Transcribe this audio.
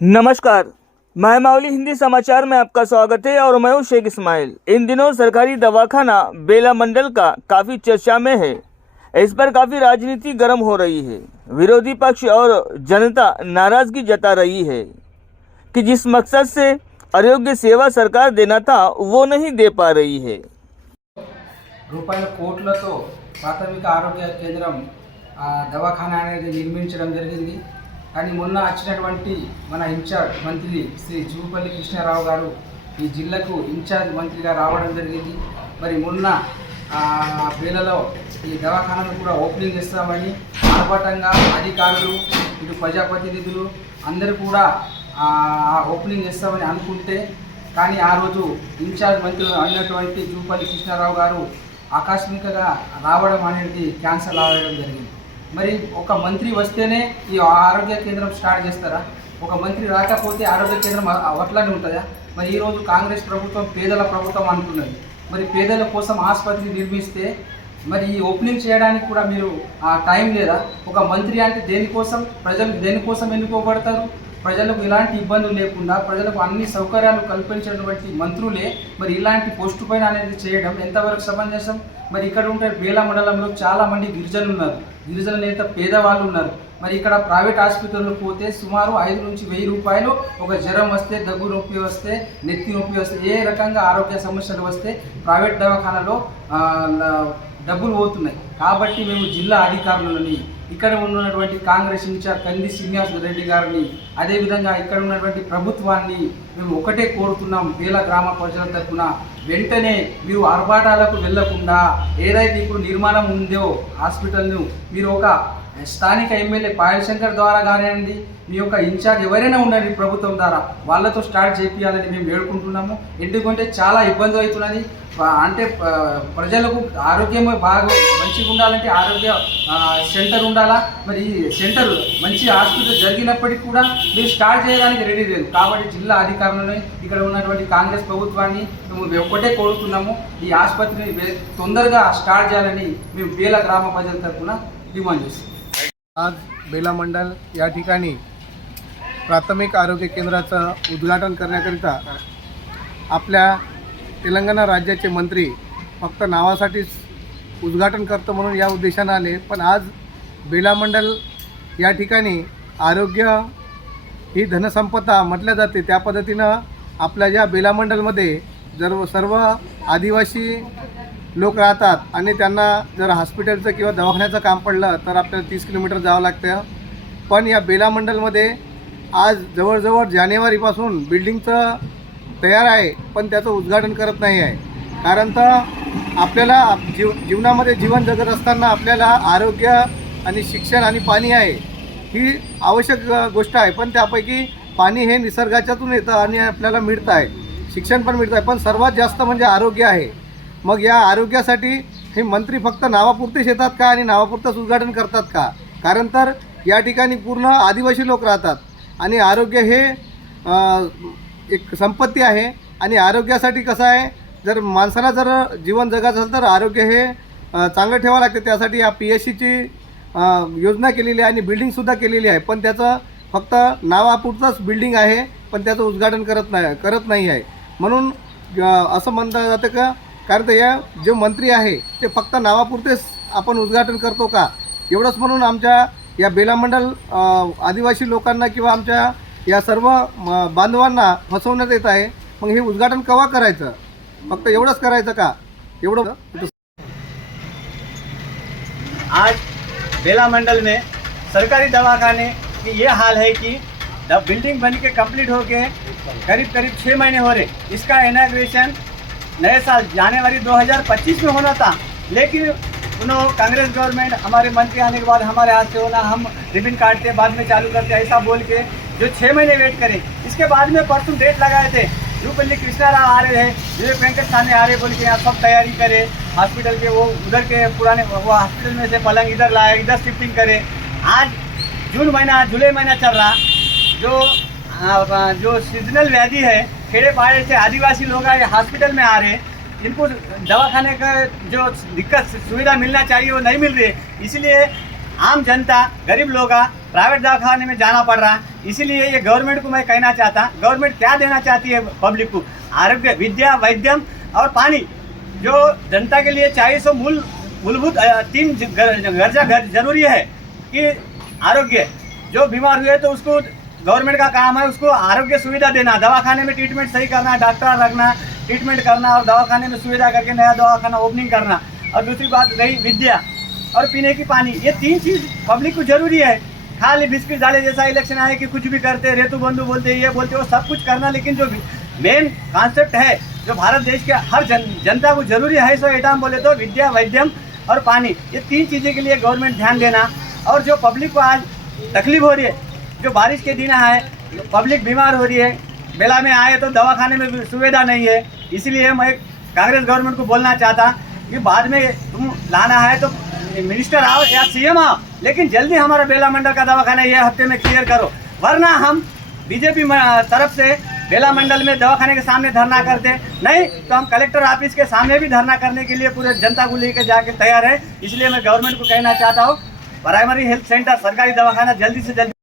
नमस्कार, मैं मावली हिंदी समाचार में आपका स्वागत है और मैं हूं शेख इस्माइल। इन दिनों सरकारी दवाखाना बेला मंडल का काफ़ी चर्चा में है। इस पर काफ़ी राजनीति गर्म हो रही है। विरोधी पक्ष और जनता नाराज़गी जता रही है कि जिस मकसद से आरोग्य सेवा सरकार देना था वो नहीं दे पा रही है। రూపాయల కోట్లతో ప్రాథమిక ఆరోగ్య కేంద్రం దవాఖానా అనేది నిర్మించడం జరిగింది. కానీ మొన్న వచ్చినటువంటి మన ఇన్ఛార్జ్ మంత్రి శ్రీ జూపల్లి కృష్ణారావు గారు ఈ జిల్లాకు ఇన్ఛార్జ్ మంత్రిగా రావడం జరిగింది. మరి మొన్న వేళలో ఈ దవాఖానాను కూడా ఓపెనింగ్ చేస్తామని ఆర్భాటంగా అధికారులు ఇటు ప్రజాప్రతినిధులు అందరూ కూడా ఓపెనింగ్ చేస్తామని అనుకుంటే, కానీ ఆ రోజు ఇన్ఛార్జ్ మంత్రి అయినటువంటి జూపల్లి కృష్ణారావు గారు ఆకస్మికంగా రావడం అనేది క్యాన్సల్ అవ్వడం జరిగింది. మరి ఒక మంత్రి వస్తేనే ఈ ఆరోగ్య కేంద్రం స్టార్ట్ చేస్తారా? ఒక మంత్రి రాకపోతే ఆరోగ్య కేంద్రం అట్లానే ఉంటుందా? మరి ఈరోజు కాంగ్రెస్ ప్రభుత్వం పేదల ప్రభుత్వం అంటున్నది. మరి పేదల కోసం ఆసుపత్రి నిర్మిస్తే మరి ఈ ఓపెనింగ్ చేయడానికి కూడా మీరు టైం లేదా? ఒక మంత్రి అంటే దేనికోసం, ప్రజలు దేనికోసం ఎన్నుకోబడతారు? ప్రజలకు ఇలాంటి ఇబ్బందులు లేకుండా ప్రజలకు అన్ని సౌకర్యాలు కల్పించినటువంటి మంత్రులే మరి ఇలాంటి పోస్టు పైన అనేది చేయడం ఎంతవరకు సమంజసం? మరి ఇక్కడ ఉంటే బేలా మండలంలో చాలామంది గిరిజనులు ఉన్నారు, గిరిజన నేత పేదవాళ్ళు ఉన్నారు. మరి ఇక్కడ ప్రైవేట్ హాస్పిటల్లో పోతే సుమారు 5 నుంచి 1000 రూపాయలు ఒక జ్వరం వస్తే, దగ్గు నొప్పి వస్తే, నెత్తి నొప్పి వస్తే, ఏ రకంగా ఆరోగ్య సమస్యలు వస్తే ప్రైవేట్ దవాఖానలో డబ్బులు పోతున్నాయి. కాబట్టి మేము జిల్లా అధికారులని, ఇక్కడ ఉన్నటువంటి కాంగ్రెస్ ఇన్ఛార్జ్ కంది శ్రీనివాస్ రెడ్డి గారిని, అదేవిధంగా ఇక్కడ ఉన్నటువంటి ప్రభుత్వాన్ని మేము ఒకటే కోరుతున్నాం. వేల గ్రామ ప్రజల తరఫున వెంటనే మీరు ఆర్భాటాలకు వెళ్లకుండా ఏదైతే ఇప్పుడు నిర్మాణం ఉందో హాస్పిటల్ను మీరు ఒక స్థానిక ఎమ్మెల్యే పాయల్ శంకర్ ద్వారా కానివ్వండి, మీ యొక్క ఇన్ఛార్జ్ ఎవరైనా ఉండండి ప్రభుత్వం ద్వారా వాళ్ళతో స్టార్ట్ చేయాలని మేము వేడుకుంటున్నాము. ఎందుకంటే చాలా ఇబ్బంది అవుతున్నది. అంటే ప్రజలకు ఆరోగ్యం బాగా మంచిగా ఉండాలంటే ఆరోగ్య సెంటర్ ఉండాలా. మరి ఈ సెంటర్ మంచి హాస్పిటల్ జరిగినప్పటికీ కూడా మీరు స్టార్ట్ చేయడానికి రెడీ లేదు. కాబట్టి జిల్లా అధికారులను, ఇక్కడ ఉన్నటువంటి కాంగ్రెస్ ప్రభుత్వాన్ని మేము ఒక్కటే కోరుతున్నాము, ఈ ఆసుపత్రిని తొందరగా స్టార్ట్ చేయాలని మేము బేలా గ్రామ ప్రజల తరఫున डिमांड చేస్తాం. आज बेला मंडल या ठिकाणी प्राथमिक आरोग्य केंद्राचं उद्घाटन करण्याकरिता आपल्या तेलंगणा राज्याचे मंत्री फक्त नावासाठीच उद्घाटन करतो म्हणून या उद्देशाने आले. पण आज बेला मंडल या ठिकाणी आरोग्य ही धनसंपदा म्हटल्या जाते, त्या पद्धतीनं आपल्या या बेला मंडलमध्ये सर्व आदिवासी लोक राहतात आणि त्यांना जर हॉस्पिटलचं किंवा दवाखान्याचं काम पडलं तर आपल्याला 30 किलोमीटर जावं लागतं. पण या बेला मंडलमध्ये आज जवळजवळ जानेवारीपासून बिल्डिंगचं तयार आहे, पण त्याचं उद्घाटन करत नाही आहे. कारण तर आपल्याला जीवनामध्ये जीवन जगत असताना आपल्याला आरोग्य आणि शिक्षण आणि पाणी आहे ही आवश्यक गोष्ट आहे. पण त्यापैकी पाणी हे निसर्गाच्यातून येतं आणि आपल्याला मिळतं आहे, शिक्षण पण मिळतं आहे, पण सर्वात जास्त म्हणजे आरोग्य आहे. मग या आरोग्यासाठी हे मंत्री फक्त नावापुरतेच येतात का आणि नावापुरतंच उद्घाटन करतात का? कारण तर या ठिकाणी पूर्ण आदिवासी लोक राहतात आणि आरोग्य हे एक संपत्ती आहे. आणि आरोग्यासाठी कसं आहे, जर माणसाला जर जीवन जगायचं असेल तर आरोग्य हे चांगलं ठेवावं लागते. त्यासाठी या PSCची योजना केलेली आहे आणि बिल्डिंगसुद्धा केलेली आहे. पण त्याचं फक्त नावापुरतंच बिल्डिंग आहे, पण त्याचं उद्घाटन करत नाही आहे. म्हणून असं म्हणलं जातं का, कारण या जे मंत्री आहे ते फक्त नावापुरतेच आपण उद्घाटन करतो का, एवढंच म्हणून आमच्या या बेला मंडल आदिवासी लोकांना किंवा आमच्या या सर्व बांधवांना फसवण्यात येत आहे. मग हे उद्घाटन केव्हा करायचं? फक्त एवढंच करायचं का? एवढं आज बेला मंडल में सरकारी दवाखाने की ये हाल है कि बिल्डिंग बन के कंप्लीट होके करीब 6 महीने हो रहे. इसका इनॉग्रेशन नए साल जनवरी 2025 में होना था, लेकिन उन्होंने कांग्रेस गवर्नमेंट हमारे मंत्री आने के बाद हमारे हाथ से होना, हम रिबन काटते बाद में चालू करते, ऐसा बोल के जो 6 महीने वेट करें. इसके बाद में परसों डेट लगाए थे, जूपल्ली कृष्णाराव आ रहे हैं, विवेक वेंकट थाने आ रहे बोल के यहाँ सब तैयारी करे हॉस्पिटल के, वो उधर के पुराने वो हॉस्पिटल में से पलंग इधर लाए, इधर शिफ्टिंग करे. आज जुलाई महीना चल रहा, जो सीजनल व्याधि है, खेड़े पहाड़े से आदिवासी लोग आए हॉस्पिटल में आ रहे हैं, इनको दवाखाने का जो दिक्कत सुविधा मिलना चाहिए वो नहीं मिल रही है. इसलिए आम जनता गरीब लोग प्राइवेट दवाखाने में जाना पड़ रहा है. इसीलिए ये गवर्नमेंट को मैं कहना चाहता, गवर्नमेंट क्या देना चाहती है पब्लिक को? आरोग्य, विद्या, वैद्यम और पानी, जो जनता के लिए चाहिए सो मूलभूत 3 गर्जा जरूरी है कि आरोग्य, जो बीमार हुए तो उसको गवर्नमेंट का काम है उसको आरोग्य सुविधा देना, दवाखाने में ट्रीटमेंट सही करना, डॉक्टर रखना, ट्रीटमेंट करना और दवाखाने में सुविधा करके नया दवाखाना ओपनिंग करना। और दूसरी बात रही विद्या और पीने की पानी, ये 3 चीज़ पब्लिक को जरूरी है। खाली बिस्किट डाले जैसा इलेक्शन आए कि कुछ भी करते, रेतु बंधु बोलते, ये बोलते, वो सब कुछ करना, लेकिन जो मेन कॉन्सेप्ट है जो भारत देश के हर जनता को जरूरी है सो एटाम बोले तो विद्या, वैद्यम और पानी, ये 3 चीज़ें के लिए गवर्नमेंट ध्यान देना। और जो पब्लिक को आज तकलीफ हो रही है, जो बारिश के दिन है, पब्लिक बीमार हो रही है, बेला में आए तो दवाखाने में सुविधा नहीं है, इसलिए मैं कांग्रेस गवर्नमेंट को बोलना चाहता कि बाद में तुम लाना है तो मिनिस्टर आओ या सीएम आओ, लेकिन जल्दी हमारा बेला मंडल का दवाखाना ये हफ्ते में क्लियर करो, वरना हम बीजेपी तरफ से बेला मंडल में दवाखाने के सामने धरना करते, नहीं तो हम कलेक्टर ऑफिस के सामने भी धरना करने के लिए पूरे जनता को लेकर जाके तैयार है। इसलिए मैं गवर्नमेंट को कहना चाहता हूँ प्राइमरी हेल्थ सेंटर, सरकारी दवाखाना जल्दी से जल्दी